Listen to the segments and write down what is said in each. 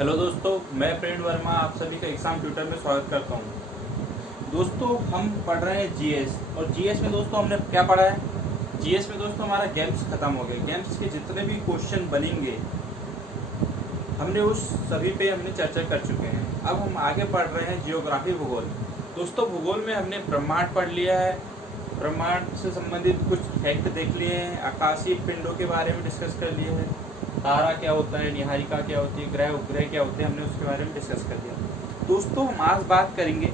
Hello दोस्तों, मैं प्रेम वर्मा आप सभी का एग्जाम ट्यूटर में स्वागत करता हूं। दोस्तों हम पढ़ रहे हैं जीएस और जीएस में दोस्तों हमने क्या पढ़ा है। जीएस में दोस्तों हमारा गेम्स खत्म हो गया। गेम्स के जितने भी क्वेश्चन बनेंगे हमने उस सभी पे हमने चर्चा कर चुके हैं। अब हम आगे पढ़ रहे हैं जियोग्राफी भूगोल। दोस्तों भूगोल में हमने ब्रह्मांड पढ़ लिया है, ब्रह्मांड से संबंधित कुछ फैक्ट देख लिए हैं, आकाशीय पिंडों के बारे में डिस्कस कर लिए हैं, तारा क्या होता है, निहारिका क्या होती है, ग्रह उपग्रह क्या होते हैं, हमने उसके बारे में डिस्कस कर लिया। दोस्तों हम आज बात करेंगे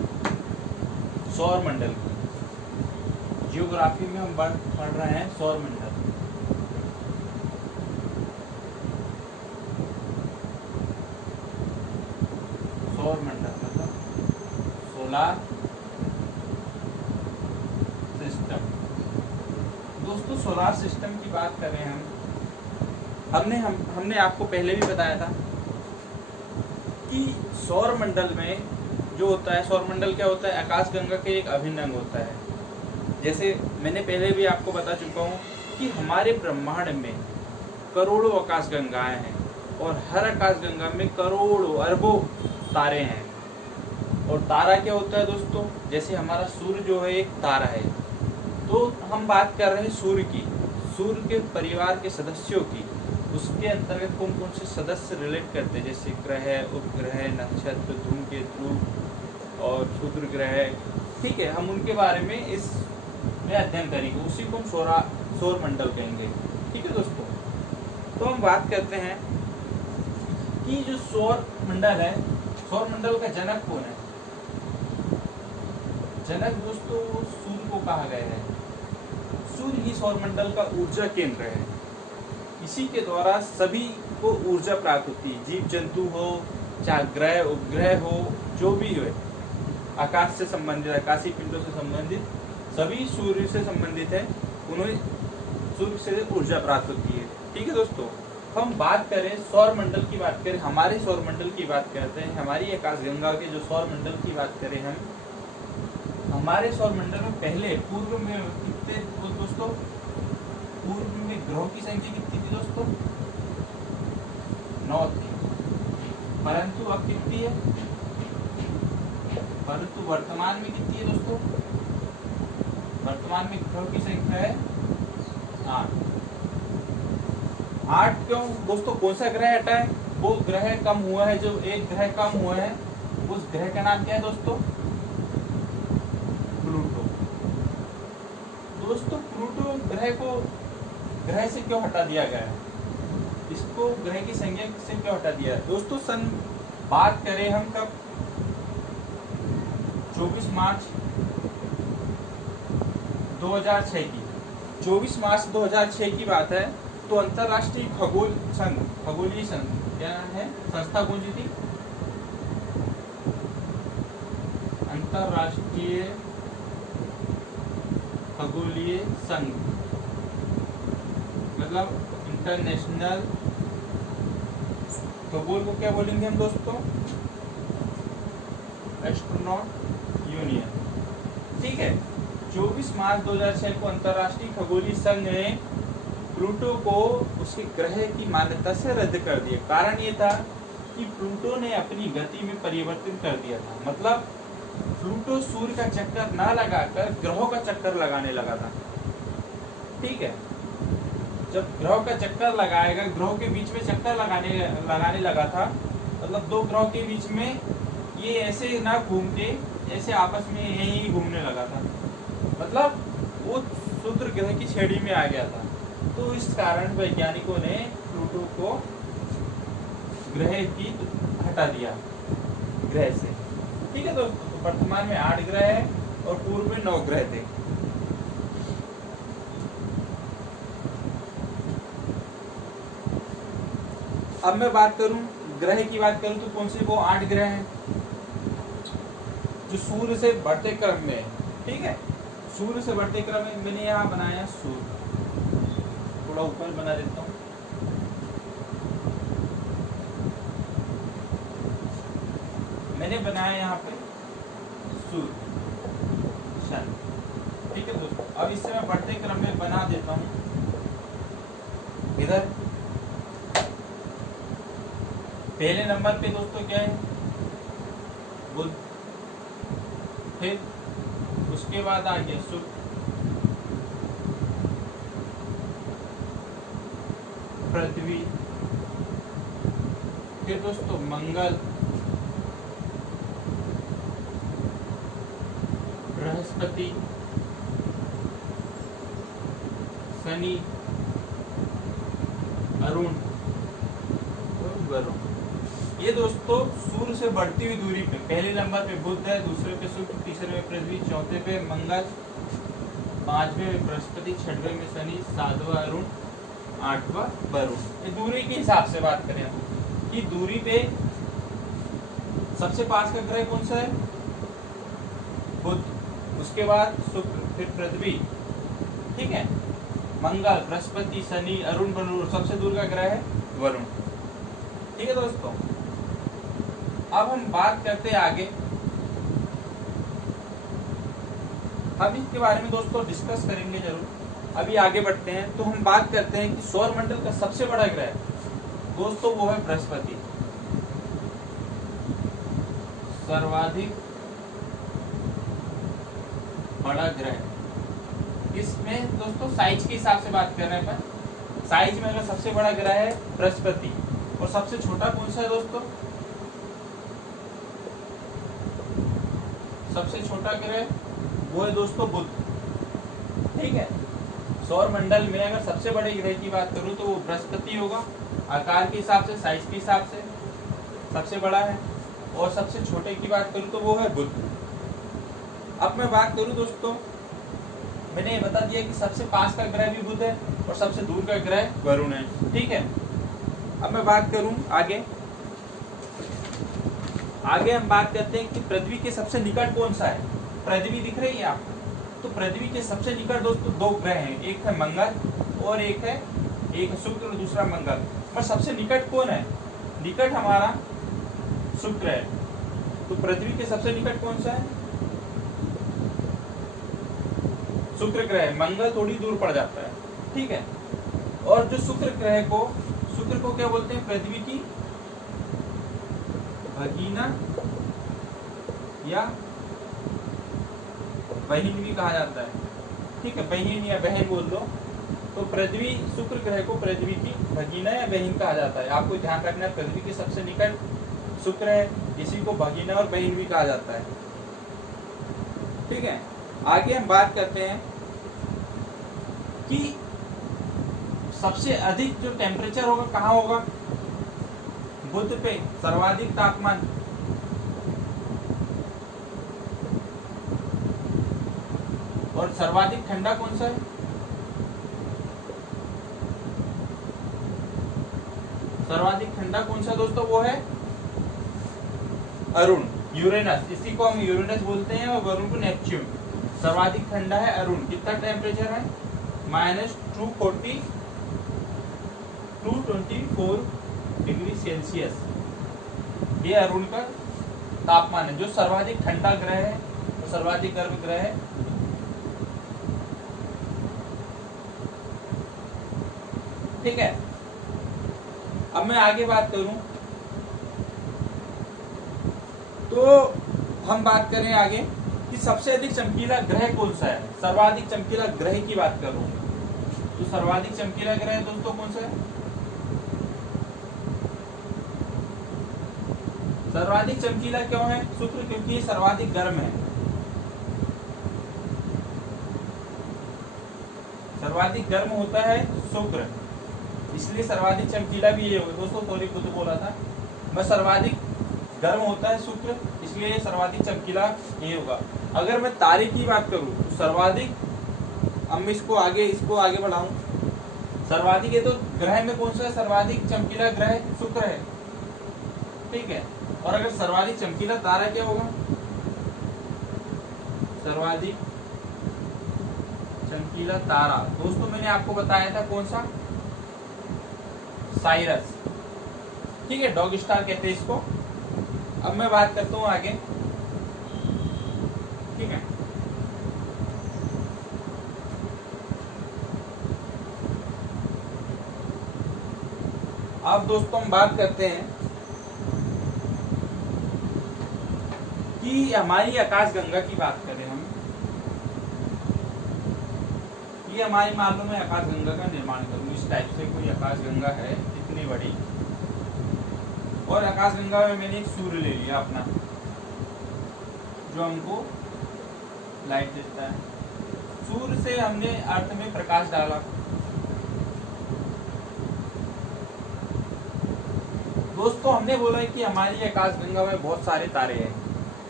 सौर मंडल की। जियोग्राफी में हम पढ़ रहे हैं सौर मंडल। सौर मंडल मतलब सोलार सिस्टम। दोस्तों सोलार सिस्टम की बात करें हमने आपको पहले भी बताया था कि सौर मंडल में जो होता है, सौर मंडल क्या होता है, आकाशगंगा के एक अभिन्न अंग होता है। जैसे मैंने पहले भी आपको बता चुका हूँ कि हमारे ब्रह्मांड में करोड़ों आकाशगंगाएं हैं और हर आकाशगंगा में करोड़ों अरबों तारे हैं। और तारा क्या होता है दोस्तों, जैसे हमारा सूर्य जो है एक तारा है, तो हम बात कर रहे हैं सूर्य की, सूर्य के परिवार के सदस्यों की। उसके अंतर्गत कौन कौन से सदस्य रिलेट करते हैं, जैसे ग्रह, उपग्रह, नक्षत्र, धूमकेतु और क्षुद्र ग्रह। ठीक है, हम उनके बारे में इसमें अध्ययन करेंगे, उसी को हम सौर मंडल कहेंगे। ठीक है दोस्तों, तो हम बात करते हैं कि जो सौर मंडल है, सौर मंडल का जनक कौन है। जनक दोस्तों सूर्य को कहा गया है। सूर्य ही सौर मंडल का ऊर्जा केंद्र है। इसी के द्वारा सभी को ऊर्जा प्राप्त होती है, जीव जंतु हो, चाहे ग्रह उपग्रह हो, जो भी हो, आकाश से संबंधित, आकाशीय पिंडों से संबंधित सभी सूर्य से संबंधित है, उन्हें सूर्य से ऊर्जा प्राप्त होती है। ठीक है दोस्तों, हम बात करें सौर मंडल की, बात करें हमारे सौर मंडल की बात करते हैं, हमारी आकाशगंगा के जो सौर मंडल की बात करें हम, हमारे सौर मंडल में पहले पूर्व में कितने दोस्तों, पूर्व में ग्रहों की संख्या कितनी थी दोस्तों, 9 थी। परंतु अब कितनी है, परंतु वर्तमान में कितनी है दोस्तों, वर्तमान में ग्रहों की संख्या है 8। 8 क्यों दोस्तों, कौन सा ग्रह हटा है, वो ग्रह कम हुआ है, जो एक ग्रह कम हुआ है उस ग्रह का नाम क्या है दोस्तों, प्लूटो। दोस्तों प्लूटो ग्रह को ग्रह से क्यों हटा दिया गया है, इसको ग्रह की संज्ञा से क्यों हटा दिया है दोस्तों। बात करें हम कब, 24 मार्च 2006 की, 24 मार्च 2006 की बात है। तो अंतरराष्ट्रीय खगोलीय संघ क्या है, संस्था कौन सी थी, अंतरराष्ट्रीय खगोलीय संघ, मतलब इंटरनेशनल खगोल को क्या बोलेंगे हम दोस्तों, एस्ट्रोनॉट यूनियन। ठीक है, 24 मार्च 2006 को अंतरराष्ट्रीय खगोलीय संघ ने प्लूटो को उसके ग्रह की मान्यता से रद्द कर दिया। कारण ये था कि प्लूटो ने अपनी गति में परिवर्तन कर दिया था। मतलब प्लूटो सूर्य का चक्कर ना लगाकर ग्रहों का चक्कर लगाने लगा था। ठीक है, जब ग्रहों का चक्कर लगाएगा, ग्रहों के बीच में चक्कर लगाने लगा था, मतलब दो ग्रहों के बीच में ये ऐसे ना घूम के ऐसे आपस में यही घूमने लगा था, मतलब वो क्षुद्र ग्रह की छेड़ी में आ गया था। तो इस कारण वैज्ञानिकों ने प्लूटो को ग्रह की हटा दिया ग्रह से। ठीक है दोस्तों, तो वर्तमान में 8 ग्रह है और पूर्व में 9 ग्रह थे। अब मैं बात करूं, ग्रह की बात करूं तो कौन से वो 8 ग्रह हैं जो सूर्य से बढ़ते क्रम में है। ठीक है, सूर्य से बढ़ते क्रम में मैंने यहाँ बनाया सूर्य, थोड़ा ऊपर बना देता हूँ। मैंने बनाया यहाँ पे सूर्य, सन। ठीक है दोस्तों, अब इससे मैं बढ़ते क्रम में बना देता हूँ। इधर पहले नंबर पे दोस्तों क्या है, बुध। फिर उसके बाद आ गया शुक्र, पृथ्वी, फिर दोस्तों मंगल, बृहस्पति, शनि, अरुण और वरुण। ये दोस्तों सूर्य से बढ़ती हुई दूरी पे पहले नंबर पे बुध है, दूसरे पे शुक्र, तीसरे में पृथ्वी, चौथे पे मंगल, पांचवें में बृहस्पति, छठवें में शनि, सातवां अरुण, आठवां वरुण। ये दूरी के हिसाब से बात करें कि दूरी पे सबसे पास का ग्रह कौन सा है, बुध, उसके बाद शुक्र, फिर पृथ्वी, ठीक है, मंगल, बृहस्पति, शनि, अरुण, वरुण, सबसे दूर का ग्रह है वरुण। ठीक है दोस्तों, अब हम बात करते हैं आगे। हम इसके बारे में दोस्तों डिस्कस करेंगे जरूर। अभी आगे बढ़ते हैं तो हम बात करते हैं कि सौर मंडल का सबसे बड़ा ग्रह दोस्तों वो है बृहस्पति, सर्वाधिक बड़ा ग्रह। इसमें दोस्तों साइज के हिसाब से बात कर रहे हैं अपन। साइज में अगर सबसे बड़ा ग्रह है बृहस्पति और सबसे छोटा कौन सा है दोस्तों, सबसे छोटा ग्रह वो है दोस्तों बुध। ठीक है, सौर मंडल में अगर सबसे बड़े ग्रह की बात करूं तो वो बृहस्पति होगा, आकार के हिसाब से, साइज के हिसाब से सबसे बड़ा है। और सबसे छोटे की बात करूं तो वो है बुध। अब मैं बात करूं दोस्तों, मैंने ये बता दिया कि सबसे पास का ग्रह भी बुध है और सबसे दूर का ग्रह वरुण है। ठीक है, अब मैं बात करूं आगे हम बात करते हैं कि पृथ्वी के सबसे निकट कौन सा है। पृथ्वी दिख रही है आपको, तो पृथ्वी के सबसे निकट दोस्तों दो ग्रह हैं, एक है मंगल और एक है शुक्र और दूसरा मंगल। पर सबसे निकट कौन है, निकट हमारा शुक्र है। तो पृथ्वी के सबसे निकट कौन सा है, शुक्र ग्रह। मंगल थोड़ी दूर पड़ जाता है। ठीक है, और जो शुक्र को क्या बोलते हैं, पृथ्वी की भगीना या बहन भी कहा जाता है। ठीक है, बहन या बहन बोल दो। तो पृथ्वी, शुक्र ग्रह को पृथ्वी की भगीना या बहन कहा जाता है। आपको ध्यान रखना है, पृथ्वी के सबसे निकट शुक्र है, इसी को भगीना और बहन भी कहा जाता है। ठीक है, आगे हम बात करते हैं कि सबसे अधिक जो टेम्परेचर होगा कहाँ होगा, बुध पे सर्वाधिक तापमान। और सर्वाधिक ठंडा कौन सा है, सर्वाधिक ठंडा कौन सा दोस्तों, वो है अरुण, यूरेनस। इसी को हम यूरेनस बोलते हैं और वरुण को नेपच्यून। सर्वाधिक ठंडा है अरुण। कितना टेम्परेचर है, -224 डिग्री सेल्सियस। ये अरुण का तापमान है, जो सर्वाधिक ठंडा ग्रह है और सर्वाधिक गर्म ग्रह है। ठीक है, अब मैं आगे बात करूं तो हम बात करें आगे कि सबसे अधिक चमकीला ग्रह कौन सा है। सर्वाधिक चमकीला ग्रह की बात करूं तो सर्वाधिक चमकीला ग्रह दोस्तों कौन सा है, सर्वाधिक चमकीला क्यों है, शुक्र, क्योंकि ये सर्वाधिक गर्म है। सर्वाधिक गर्म होता है शुक्र, इसलिए सर्वाधिक चमकीला भी ये होगा दोस्तों। सॉरी, खुद बोला था मैं, सर्वाधिक गर्म होता है शुक्र, इसलिए ये सर्वाधिक चमकीला ये होगा। अगर मैं तारे की बात करूं तो सर्वाधिक, अब मैं इसको आगे बढ़ाऊं, सर्वाधिक ये तो ग्रह में कौन सा है, सर्वाधिक चमकीला ग्रह शुक्र है। ठीक है, और अगर सर्वाधिक चमकीला तारा क्या होगा, सर्वाधिक चमकीला तारा दोस्तों मैंने आपको बताया था कौन सा, साइरस। ठीक है, डॉग स्टार कहते हैं इसको। अब मैं बात करता हूं आगे। ठीक है, अब दोस्तों हम बात करते हैं कि हमारी आकाशगंगा की बात करें हम, ये हमारी मालूम है आकाशगंगा का निर्माण करूँ इस टाइप से कोई आकाशगंगा है इतनी बड़ी, और आकाशगंगा में मैंने एक सूर्य ले लिया अपना जो हमको लाइट देता है। सूर्य से हमने अर्थ में प्रकाश डाला। दोस्तों हमने बोला है कि हमारी आकाशगंगा में बहुत सारे तारे हैं,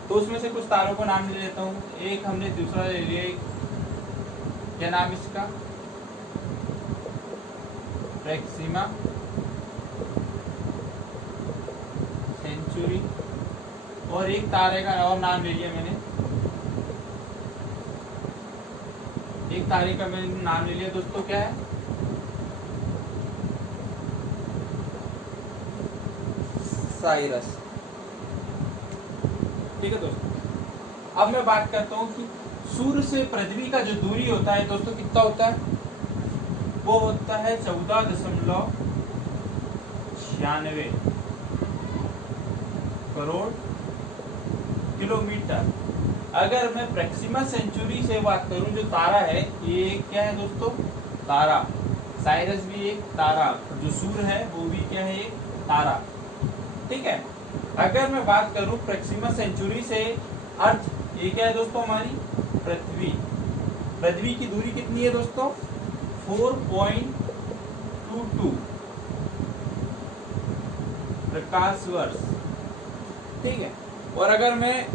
तो उसमें से कुछ तारों का नाम ले लेता हूँ। एक हमने दूसरा ले लिया, क्या नाम इसका, प्रैक्सिमा सेंचुरी, और एक तारे का और नाम ले लिया मैंने, एक तारे का मैंने नाम ले लिया दोस्तों, क्या है, साइरस। ठीक है दोस्तों, अब मैं बात करता हूँ कि सूर्य से पृथ्वी का जो दूरी होता है दोस्तों कितना होता है, वो होता है 14.96 करोड़ किलोमीटर। अगर मैं प्रैक्सिमा सेंचुरी से बात करूं, जो तारा है ये क्या है दोस्तों, तारा, साइरस भी एक तारा, जो सूर्य है वो भी क्या है, एक तारा। ठीक है, अगर मैं बात करूं प्रैक्सिमा सेंचुरी से अर्थ, ये क्या है दोस्तों, हमारी पृथ्वी। पृथ्वी की दूरी कितनी है दोस्तों, 4.22 प्रकाश वर्ष। ठीक है, और अगर मैं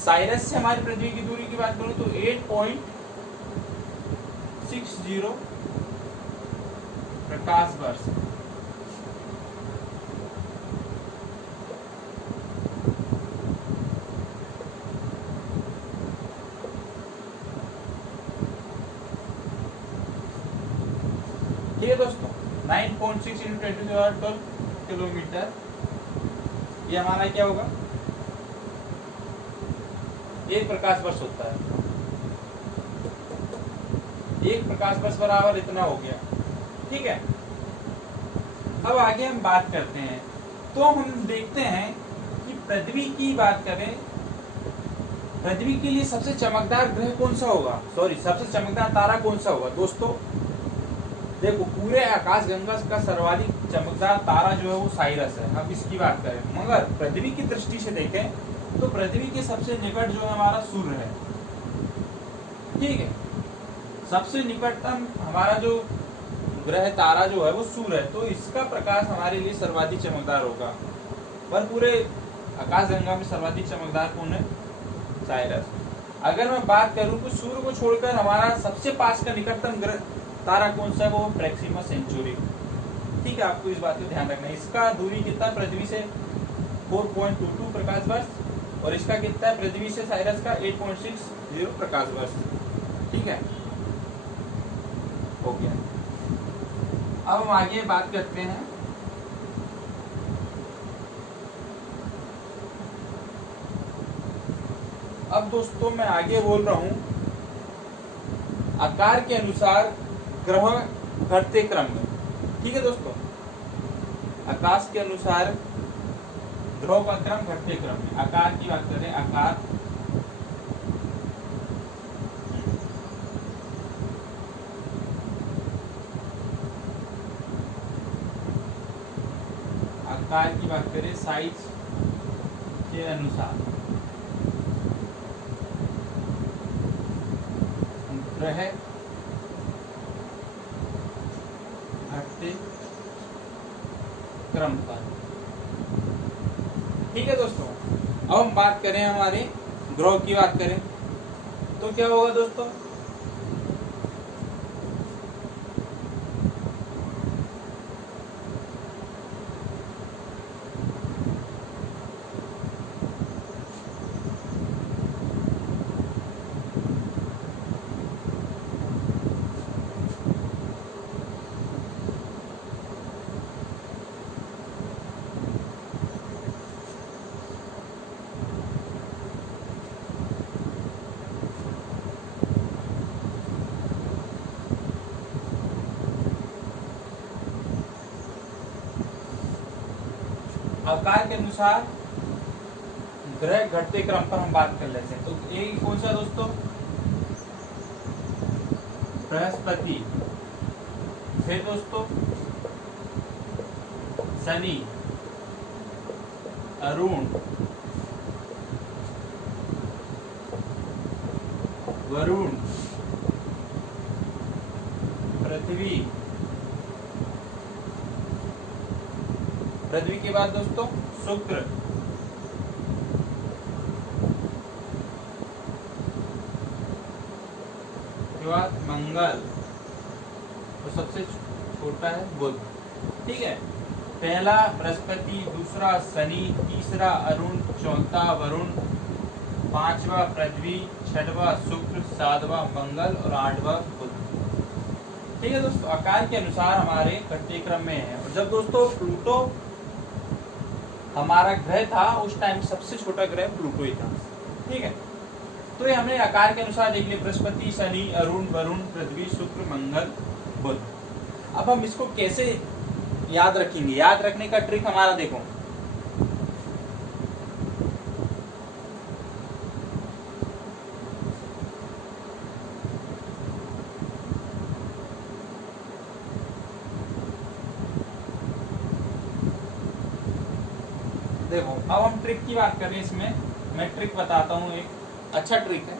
साइरस से हमारी पृथ्वी की दूरी की बात करूं तो 8.60 प्रकाश वर्ष। ठीक है दोस्तों, 9.6 × 10⁻12 किलोमीटर, ये हमारा क्या होगा, एक प्रकाश वर्ष होता है। एक प्रकाश वर्ष बराबर इतना हो गया। ठीक है, अब आगे हम बात करते हैं, तो हम देखते हैं कि पृथ्वी की बात करें, पृथ्वी के लिए सबसे चमकदार ग्रह कौन सा होगा, सॉरी सबसे चमकदार तारा कौन सा होगा। दोस्तों देखो, पूरे आकाशगंगा का सर्वाधिक चमकदार तारा जो है वो साइरस है। अब इसकी बात करें, मगर पृथ्वी की दृष्टि से देखें तो पृथ्वी के सबसे निकट जो है हमारा सूर्य है। ठीक है, सबसे निकटतम हमारा जो ग्रह तारा जो है वो सूर्य है, तो इसका प्रकाश हमारे लिए सर्वाधिक चमकदार होगा। पर पूरे आकाशगंगा में सर्वाधिक चमकदार कौन है, साइरस। अगर मैं बात करूं तो सूर्य को छोड़कर हमारा सबसे पास का निकटतम ग्रह तारा कौन सा है, वो प्रैक्सिमा सेंचुरी। ठीक है, आपको इस बात को ध्यान रखना है। इसका दूरी कितना पृथ्वी से 4.22 प्रकाश वर्ष, और इसका कितना है पृथ्वी से साइरस का 8.60 प्रकाश वर्ष। ठीक है, हो गया। अब हम आगे बात करते हैं, अब दोस्तों मैं आगे बोल रहा हूं आकार के अनुसार ग्रह घटते क्रम में। ठीक है दोस्तों, आकाश के अनुसार ग्रहों का क्रम घटते क्रम में। आकार की बात करें, आकार आकार की बात करें, साइज के अनुसार ग्रह घटते क्रम पर। ठीक है दोस्तों, अब हम बात करें हमारे ग्रह की बात करें तो क्या होगा दोस्तों, आकार के अनुसार ग्रह घटते क्रम पर हम बात कर लेते हैं। तो ये कौन सा दोस्तों, बृहस्पति, फिर दोस्तों शनि, अरुण, वरुण, पृथ्वी, पृथ्वी के बाद दोस्तों शुक्र, के बाद मंगल, तो सबसे छोटा है बुध। ठीक है, पहला बृहस्पति, दूसरा शनि, तीसरा अरुण, चौथा वरुण, पांचवा पृथ्वी, छठवां शुक्र, सातवां मंगल और आठवां बुध। ठीक है दोस्तों, आकार के अनुसार हमारे घटते क्रम में है। और जब दोस्तों प्लूटो हमारा ग्रह था, उस टाइम सबसे छोटा ग्रह प्लूटो ही था। ठीक है, तो ये हमने आकार के अनुसार देख लिया, बृहस्पति, शनि, अरुण, वरुण, पृथ्वी, शुक्र, मंगल, बुध। अब हम इसको कैसे याद रखेंगे? याद रखने का ट्रिक हमारा देखो, देखो अब हम ट्रिक की बात करें, इसमें मैं ट्रिक बताता हूँ, एक अच्छा ट्रिक है।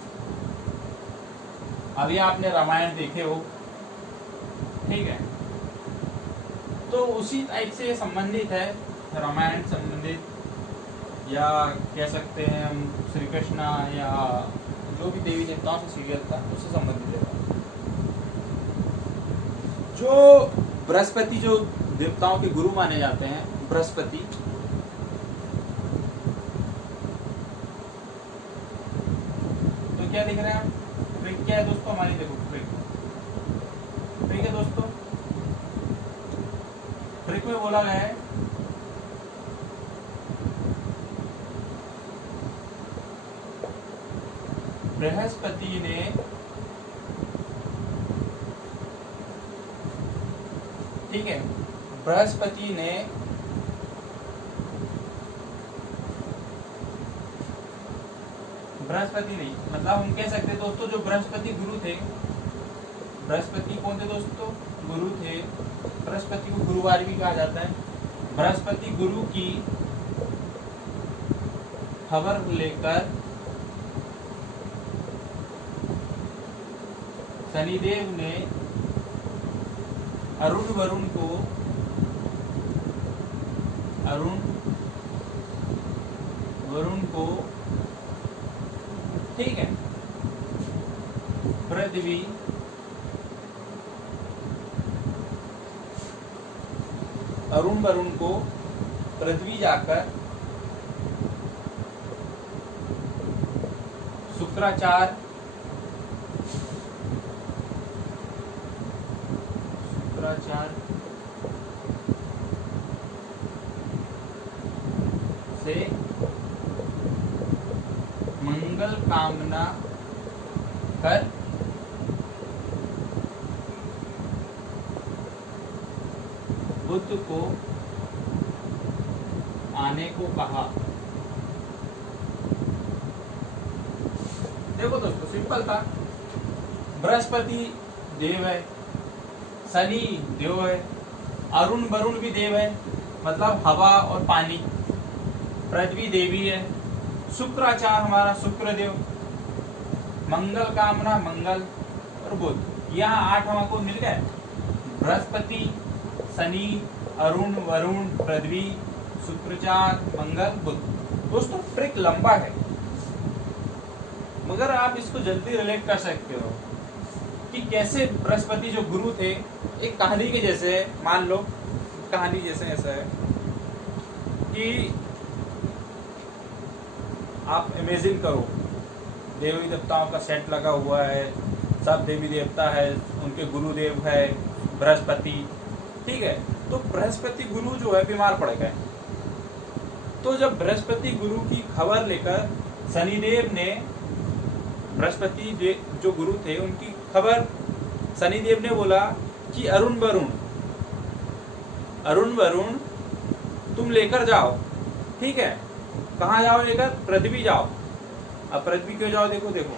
अभी आपने रामायण देखे हो, ठीक है, तो उसी टाइप से संबंधित है, रामायण संबंधित, या कह सकते हैं हम श्री कृष्णा या जो भी देवी देवताओं से सीरियल था उससे संबंधित है। जो बृहस्पति, जो देवताओं के गुरु माने जाते हैं, बृहस्पति, तो क्या दिख रहे हैं हम? ट्रिक क्या है दोस्तों हमारी? देखो ट्रिक है दोस्तों, ट्रिक में बोला गया है बृहस्पति ने ठीक है, बृहस्पति ने बृहस्पति नहीं, मतलब हम कह सकते हैं दोस्तों, जो बृहस्पति गुरु थे, बृहस्पति कौन थे दोस्तों? गुरु थे। बृहस्पति को गुरुवार भी कहा जाता है। बृहस्पति गुरु की खबर लेकर शनिदेव ने अरुण वरुण को ठीक है, पृथ्वी, अरुण वरुण को पृथ्वी जाकर शुक्राचार्य से मंगल कामना कर बुध को आने को कहा। देखो दोस्तों, सिंपल था, बृहस्पति देव है, शनि देव है, अरुण वरुण भी देव है, मतलब हवा और पानी, पृथ्वी देवी है, शुक्राचार्य हमारा शुक्र देव, मंगल कामना मंगल और बुध। यहाँ 8 हमको मिल गए, बृहस्पति, शनि, अरुण वरुण, पृथ्वी, शुक्राचार्य, मंगल, बुध। दोस्तों ट्रिक लंबा है, मगर आप इसको जल्दी रिलेट कर सकते हो कि कैसे बृहस्पति जो गुरु थे, एक कहानी के जैसे है। मान लो कहानी जैसे ऐसा है कि आप इमेजिन करो, देवी देवताओं का सेट लगा हुआ है, सब देवी देवता है, उनके गुरुदेव है बृहस्पति, ठीक है। तो बृहस्पति गुरु जो है बीमार पड़ गए, तो जब बृहस्पति गुरु की खबर लेकर शनिदेव ने, बृहस्पति जो गुरु थे उनकी खबर शनिदेव ने बोला कि अरुण वरुण तुम लेकर जाओ, ठीक है, कहाँ जाओ लेकर? पृथ्वी जाओ। अब पृथ्वी क्यों जाओ? देखो देखो,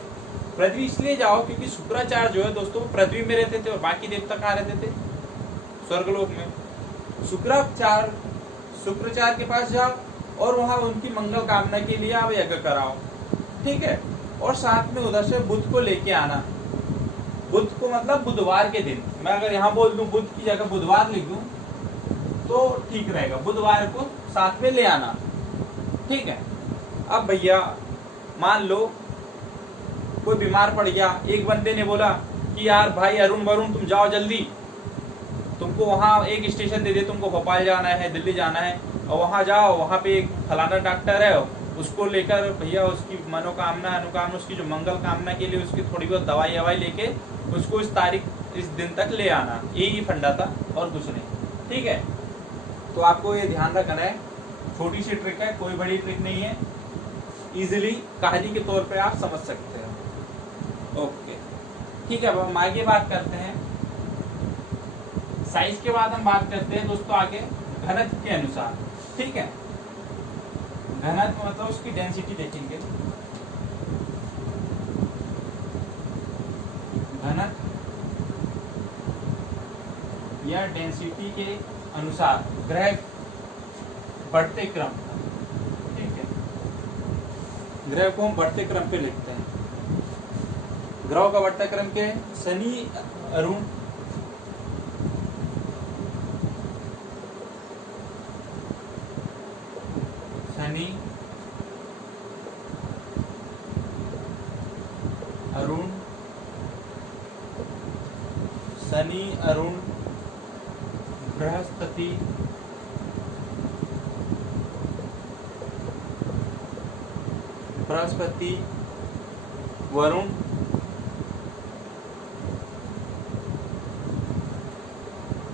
पृथ्वी इसलिए जाओ क्योंकि शुक्राचार्य जो है दोस्तों पृथ्वी में रहते थे और बाकी देवता कहाँ रहते थे? स्वर्गलोक में। शुक्राचार्य के पास जाओ और वहां उनकी मंगल कामना के लिए आप यज्ञ कराओ, ठीक है। और साथ में उधर से बुध को लेके आना। बुध को मतलब बुधवार के दिन। मैं अगर यहाँ बोल दूं बुध की जगह बुधवार लिख दूं तो ठीक रहेगा। बुधवार को साथ में ले आना, ठीक है। अब भैया मान लो कोई बीमार पड़ गया, एक बंदे ने बोला कि यार भाई अरुण वरुण तुम जाओ जल्दी, तुमको वहाँ एक स्टेशन दे दे, तुमको भोपाल जाना है, दिल्ली जाना है, और वहाँ जाओ, वहाँ पे एक फलाना डॉक्टर है, उसको लेकर भैया उसकी मनोकामना अनुकामना उसकी जो मंगल कामना के लिए उसकी थोड़ी बहुत दवाई ववाई लेके उसको इस तारीख इस दिन तक ले आना। यही फंडा था और कुछ नहीं, ठीक है। तो आपको ये ध्यान रखना है, छोटी सी ट्रिक है, कोई बड़ी ट्रिक नहीं है, इजिली कहानी के तौर पे आप समझ सकते हो। ओके ठीक है, अब हम आगे बात करते हैं। साइज के बाद हम बात करते हैं दोस्तों आगे घनत्व के अनुसार, ठीक है। घनत्व मतलब उसकी डेंसिटी देखेंगे। घनत्व या डेंसिटी के अनुसार ग्रह बढ़ते क्रम, ठीक है। ग्रह को हम बढ़ते क्रम पे लिखते हैं। ग्रहों का बढ़ता क्रम क्या है? शनि अरुण, शनि अरुण, शनि अरुण बृहस्पति, बृहस्पति वरुण,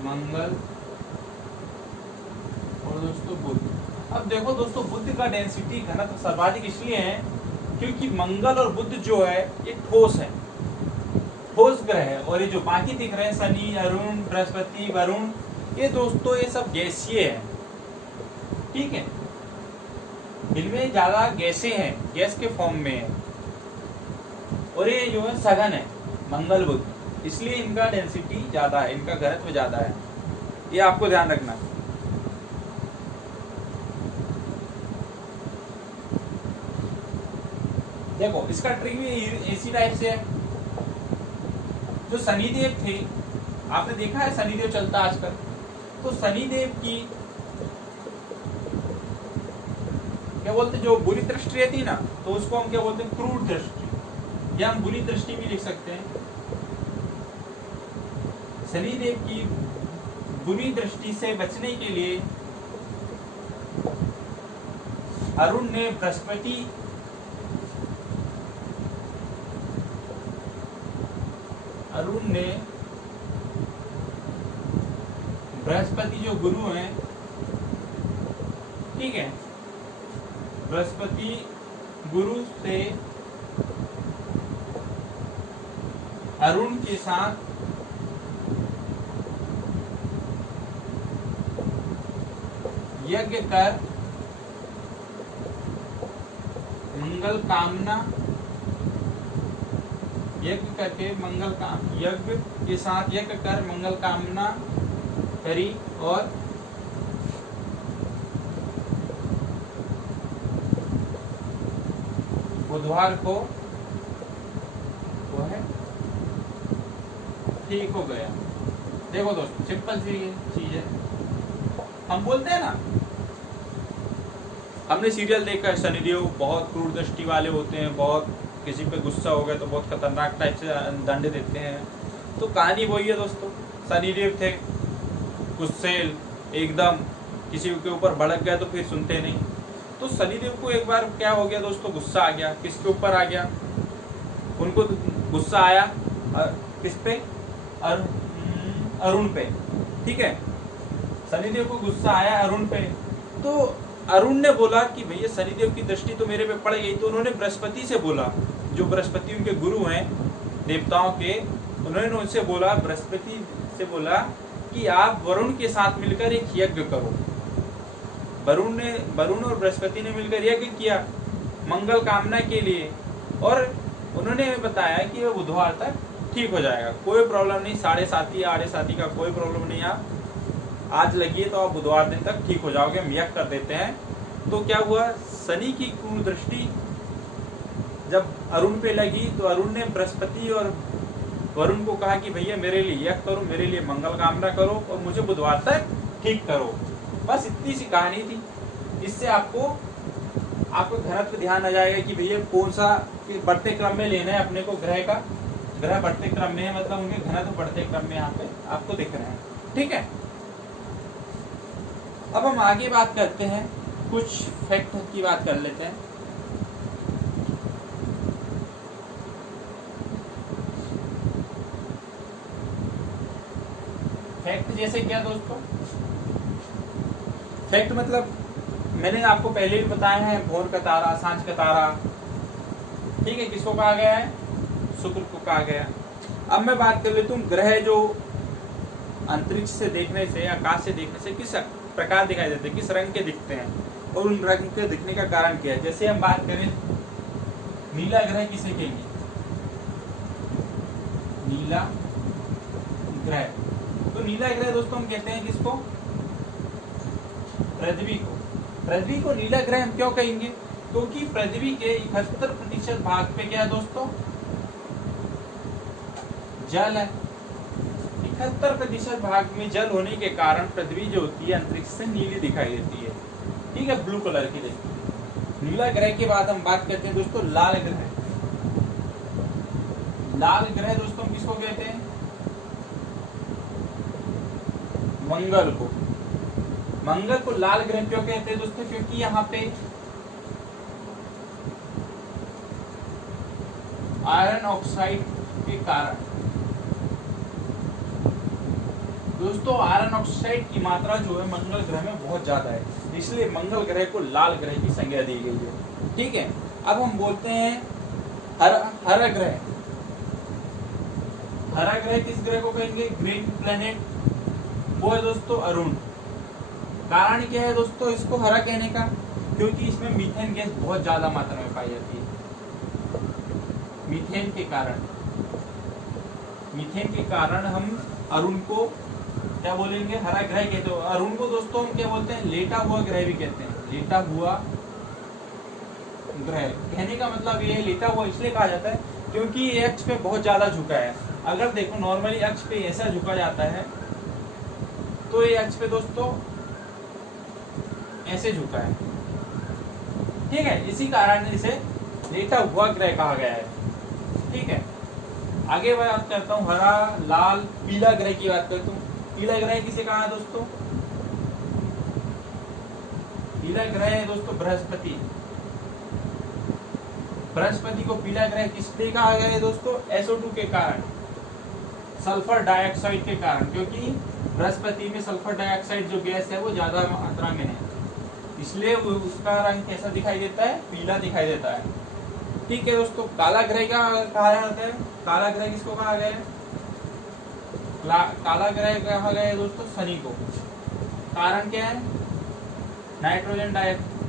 मंगल और दोस्तों बुध। अब देखो दोस्तों बुध का डेंसिटी घनत्व सर्वाधिक इसलिए है क्योंकि मंगल और बुध जो है ये ठोस है, ठोस ग्रह है, और ये जो बाकी दिख रहे हैं शनि अरुण बृहस्पति वरुण, ये दोस्तों ये सब गैसीय है, ठीक है। इनमें ज्यादा गैसें हैं, गैस के फॉर्म में है, और ये जो है सघन है मंगल बुध, इसलिए इनका डेंसिटी ज्यादा है, इनका घनत्व ज्यादा है, ये आपको ध्यान रखना। देखो इसका ट्रिक भी इसी टाइप से है। जो शनिदेव थे, आपने देखा है शनिदेव चलता आजकल, तो शनिदेव की क्या बोलते, जो बुरी दृष्टि रहती ना, तो उसको हम क्या बोलते हैं? क्रूर दृष्टि, या हम बुरी दृष्टि भी लिख सकते हैं। शनिदेव की बुरी दृष्टि से बचने के लिए अरुण ने बृहस्पति जो गुरु हैं, ठीक है, बृहस्पति गुरु से अरुण के साथ यज्ञ कर मंगल कामना, यज्ञ करके यज्ञ के साथ यज्ञ कर मंगल कामना करी, और बुधवार को वो है ठीक हो गया। देखो दोस्तों सिंपल सी चीज है, हम बोलते हैं ना, हमने सीरियल देखा है, शनिदेव बहुत क्रूर दृष्टि वाले होते हैं, बहुत किसी पे गुस्सा हो गया तो बहुत खतरनाक टाइप से दंड देते हैं। तो कहानी वही है दोस्तों, शनिदेव थे गुस्सेल एकदम, किसी के ऊपर भड़क गया तो फिर सुनते नहीं। तो शनिदेव को एक बार क्या हो गया दोस्तों, गुस्सा आ गया। किसके ऊपर आ गया? उनको गुस्सा आया किस पे? अरुण पे, ठीक है। शनिदेव को गुस्सा आया अरुण पे, तो अरुण ने बोला कि भैया शनिदेव की दृष्टि तो मेरे पे पड़ गई, तो उन्होंने बृहस्पति से बोला, जो बृहस्पति उनके गुरु हैं देवताओं के, उन्होंने उनसे बोला, बृहस्पति से बोला कि आप वरुण के साथ मिलकर एक यज्ञ करो। वरुण और बृहस्पति ने मिलकर यज्ञ किया मंगल कामना के लिए, और उन्होंने बताया कि वह बुधवार तक ठीक हो जाएगा, कोई प्रॉब्लम नहीं, 7.5 या 8.5 का कोई प्रॉब्लम नहीं, आप आज लगी है तो आप बुधवार दिन तक ठीक हो जाओगे, हम यज्ञ कर देते हैं। तो क्या हुआ, शनि की कुदृष्टि जब अरुण पे लगी तो अरुण ने बृहस्पति और वरुण को कहा कि भैया मेरे लिए यज्ञ करो, मेरे लिए मंगल कामना करो और मुझे बुधवार तक ठीक करो। बस इतनी सी कहानी थी। इससे आपको घनत्व ध्यान आ जाएगा कि भैया कौन सा बढ़ते क्रम में लेना है अपने को, ग्रह बढ़ते क्रम में है, मतलब उनके घनत्व बढ़ते क्रम में यहाँ पे आपको दिख रहे हैं। ठीक है, अब हम आगे बात करते हैं, कुछ फैक्ट की बात कर लेते हैं। फैक्ट जैसे क्या दोस्तों, फैक्ट मतलब मैंने आपको पहले भी बताया है, भोर का तारा, सांझ का तारा, ठीक है, किसको कहा गया है, शुक्र को कहा गया। अब मैं बात कर लेता हूँ ग्रह जो अंतरिक्ष से देखने से, आकाश से देखने से किस प्रकार दिखाई देते हैं, किस रंग के दिखते हैं और उन रंग के दिखने का कारण क्या है। जैसे हम बात करें नीला ग्रह किसे कहेंगे, नीला ग्रह, तो नीला ग्रह दोस्तों हम कहते हैं किसको, पृथ्वी को। पृथ्वी को नीला ग्रह हम क्यों कहेंगे, क्योंकि पृथ्वी के 71% भाग पे क्या है दोस्तों, जल है। 71% भाग में जल होने के कारण पृथ्वी जो होती है अंतरिक्ष से नीली दिखाई देती है, ठीक है, ब्लू कलर की देखती है। नीला ग्रह के बाद हम बात करते हैं दोस्तों लाल ग्रह। लाल ग्रह दोस्तों किसको कहते हैं, मंगल को। मंगल को लाल ग्रह क्यों कहते हैं दोस्तों, क्योंकि यहाँ पे आयरन ऑक्साइड के कारण दोस्तों, आयरन ऑक्साइड की मात्रा जो है मंगल ग्रह में बहुत ज्यादा है, इसलिए मंगल ग्रह को लाल ग्रह की संज्ञा दी गई है। ठीक है, अब हम बोलते हैं हरा ग्रह। हरा ग्रह किस ग्रह को कहेंगे, ग्रीन प्लेनेट, वो है दोस्तों अरुण। कारण क्या है दोस्तों इसको हरा कहने का, क्योंकि इसमें मीथेन गैस बहुत ज्यादा मात्रा में पाई जाती है। मीथेन के कारण हम अरुण को क्या बोलेंगे, हरा ग्रह कहते हो। अरुण को दोस्तों हम क्या बोलते हैं, लेटा हुआ ग्रह भी कहते हैं। लेटा हुआ ग्रह कहने का मतलब ये है, लेटा हुआ इसलिए कहा जाता है क्योंकि ये अक्ष पे बहुत ज्यादा झुका है। अगर देखो नॉर्मली अक्ष पे ऐसा झुका जाता है, तो ये अक्ष पे दोस्तों ऐसे झुका है, ठीक है, इसी कारण इसे लेटा हुआ ग्रह कहा गया है। ठीक है, आगे बात करता हूँ हरा, लाल, पीला ग्रह की बात करता हूँ। पीला ग्रह किसे कहा है दोस्तों, पीला ग्रह है दोस्तों बृहस्पति। बृहस्पति को पीला ग्रह किसलिए कहा गया है दोस्तों, SO2 के कारण, सल्फर डाइऑक्साइड के कारण, क्योंकि बृहस्पति में सल्फर डाइऑक्साइड जो गैस है वो ज्यादा मात्रा में है, इसलिए उसका रंग कैसा दिखाई देता है, पीला दिखाई देता है। ठीक है दोस्तों, काला ग्रह क्या कहा जाता है, काला ग्रह किसको कहा गया है, काला ग्रह कहा गया है दोस्तों शनि को। कारण क्या है,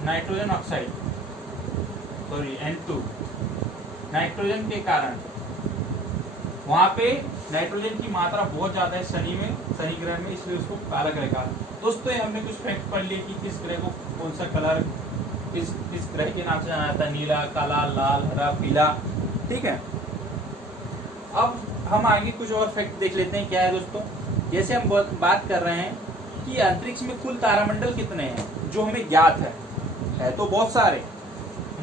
nitrogen oxide, sorry N2, nitrogen के कारण वहां पे नाइट्रोजन की मात्रा बहुत ज्यादा है शनि ग्रह में, इसलिए उसको काला ग्रह कहा। दोस्तों हमने कुछ फैक्ट पढ़ लिए कि किस ग्रह को कौन सा कलर किस ग्रह के नाम से जाना जाता है, नीला, काला, लाल, हरा, पीला। ठीक है, अब हम आगे कुछ और फैक्ट देख लेते हैं। क्या है दोस्तों, जैसे हम बात कर रहे हैं कि अंतरिक्ष में कुल तारामंडल कितने हैं जो हमें ज्ञात है तो बहुत सारे,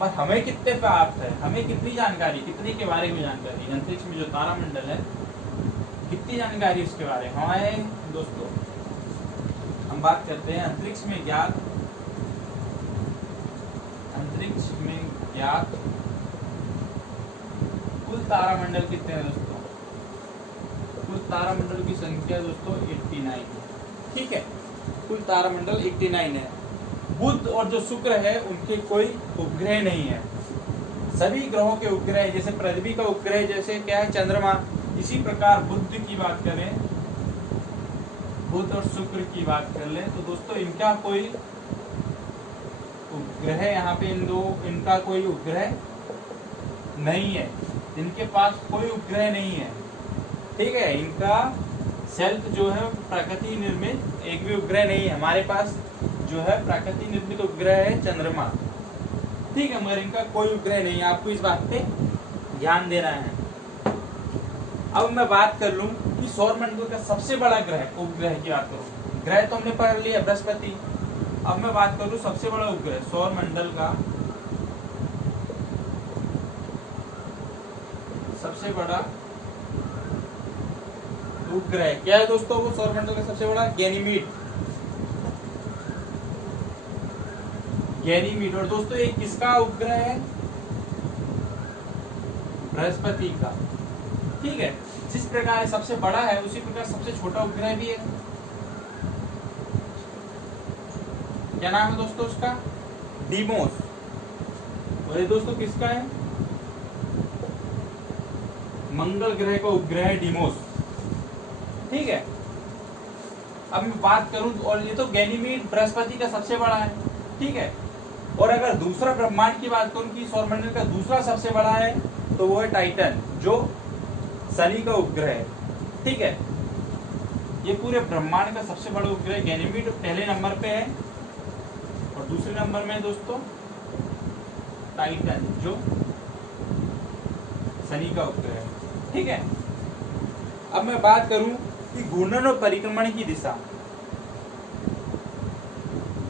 पर हमें कितने प्राप्त है, हमें कितनी जानकारी, कितने के बारे में जानकारी, अंतरिक्ष में जो तारामंडल है कितनी जानकारी उसके बारे में हमारे दोस्तों। हम बात करते हैं अंतरिक्ष में ज्ञात कुल तारामंडल कितने हैं दोस्तों। कुल तारामंडल की संख्या दोस्तों 89 है। ठीक है, कुल तारामंडल 89 है। बुध और जो शुक्र है उनके कोई उपग्रह नहीं है। सभी ग्रहों के उपग्रह, जैसे पृथ्वी का उपग्रह जैसे क्या है चंद्रमा, इसी प्रकार बुध की बात करें, बुध और शुक्र की बात कर लें तो दोस्तों इनका कोई उपग्रह यहाँ पे इनका कोई उपग्रह नहीं है, इनके पास कोई उपग्रह नहीं है, ठीक है। इनका सेल्फ जो है प्रकृति निर्मित एक भी उपग्रह नहीं है। हमारे पास जो है प्रकृति निर्मित उपग्रह है चंद्रमा, ठीक है, मगर इनका कोई उपग्रह नहीं है। आपको इस बात पे ध्यान देना है। अब मैं बात कर लूं कि सौरमंडल का सबसे बड़ा ग्रह, उपग्रह की बात करूं। ग्रह तो हमने पढ़ लिया बृहस्पति। अब मैं बात करूं सबसे बड़ा उपग्रह सौरमंडल का, सबसे बड़ा उपग्रह क्या है दोस्तों? वो सौरमंडल का सबसे बड़ा गैनीमीड। और दोस्तों ये किसका उपग्रह है? बृहस्पति का, ठीक है। जिस प्रकार सबसे बड़ा है उसी प्रकार सबसे छोटा उपग्रह भी है। क्या नाम है दोस्तों उसका? डीमोस। और ये दोस्तों किसका है? मंगल ग्रह का उपग्रह है डीमोस, ठीक है। अब मैं बात करूं, और ये तो गैनीमीड बृहस्पति का सबसे बड़ा है, ठीक है। और अगर दूसरा ब्रह्मांड की बात करूं कि सौरमंडल का दूसरा सबसे बड़ा है, तो वो है टाइटन, जो शनि का उपग्रह है, ठीक है। ये पूरे ब्रह्मांड का सबसे बड़ा उपग्रह गैनीमीड पहले नंबर पे है, और दूसरे नंबर में दोस्तों टाइटन, जो शनि का उपग्रह है, ठीक है। अब मैं बात करूं कि घूर्णन और परिक्रमण की दिशा,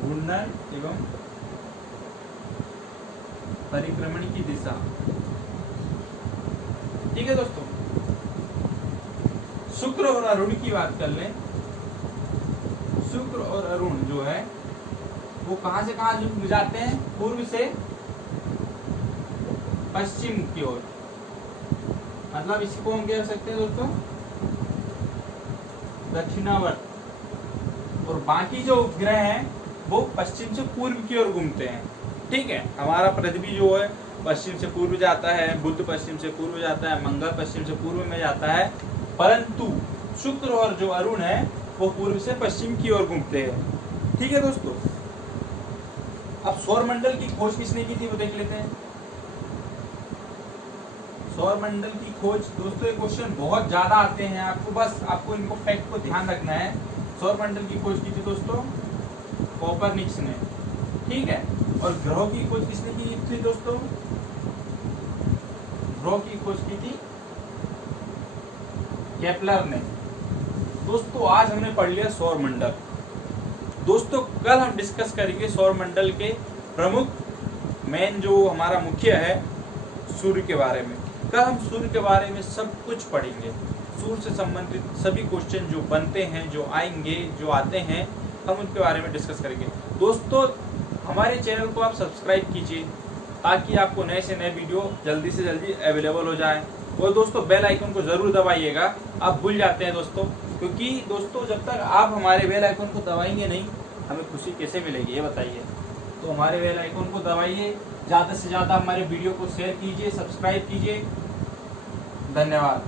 घूर्णन एवं परिक्रमण की दिशा, ठीक है दोस्तों। शुक्र और अरुण की बात कर लें। शुक्र और अरुण जो है वो कहां से कहां जाते हैं? पूर्व से पश्चिम की ओर। मतलब इसको हम कह सकते हैं दोस्तों दक्षिणावर्त। और बाकी जो उपग्रह हैं वो पश्चिम से पूर्व की ओर घूमते हैं, ठीक है। हमारा पृथ्वी जो है पश्चिम से पूर्व जाता है, बुध पश्चिम से पूर्व जाता है, मंगल पश्चिम से पूर्व में जाता है, परंतु शुक्र और जो अरुण है वो पूर्व से पश्चिम की ओर घूमते हैं, ठीक है दोस्तों। अब सौरमंडल की खोज किसने की थी वो देख लेते हैं। सौरमंडल की खोज दोस्तों, ये क्वेश्चन बहुत ज्यादा आते हैं, आपको इनको फैक्ट को ध्यान रखना है। सौरमंडल की खोज की थी दोस्तों कोपरनिकस ने, ठीक है। और ग्रहों की खोज किसने की थी दोस्तों? ग्रहों की खोज की थी केपलर ने। दोस्तों आज हमने पढ़ लिया सौरमंडल। दोस्तों कल हम डिस्कस करेंगे सौरमंडल के प्रमुख मेन जो हमारा मुख्य है सूर्य के बारे में। कल हम सूर्य के बारे में सब कुछ पढ़ेंगे। सूर्य से संबंधित सभी क्वेश्चन जो बनते हैं, जो आएंगे, जो आते हैं, हम उनके बारे में डिस्कस करेंगे। दोस्तों हमारे चैनल को आप सब्सक्राइब कीजिए ताकि आपको नए से नए वीडियो जल्दी से जल्दी अवेलेबल हो जाए। और दोस्तों बेल आइकन को जरूर दबाइएगा। आप भूल जाते हैं दोस्तों, क्योंकि दोस्तों जब तक आप हमारे बेल आइकन को दबाएंगे नहीं, हमें खुशी कैसे मिलेगी ये बताइए। तो हमारे बेल आइकन को दबाइए, ज़्यादा से ज़्यादा हमारे वीडियो को शेयर कीजिए, सब्सक्राइब कीजिए। धन्यवाद।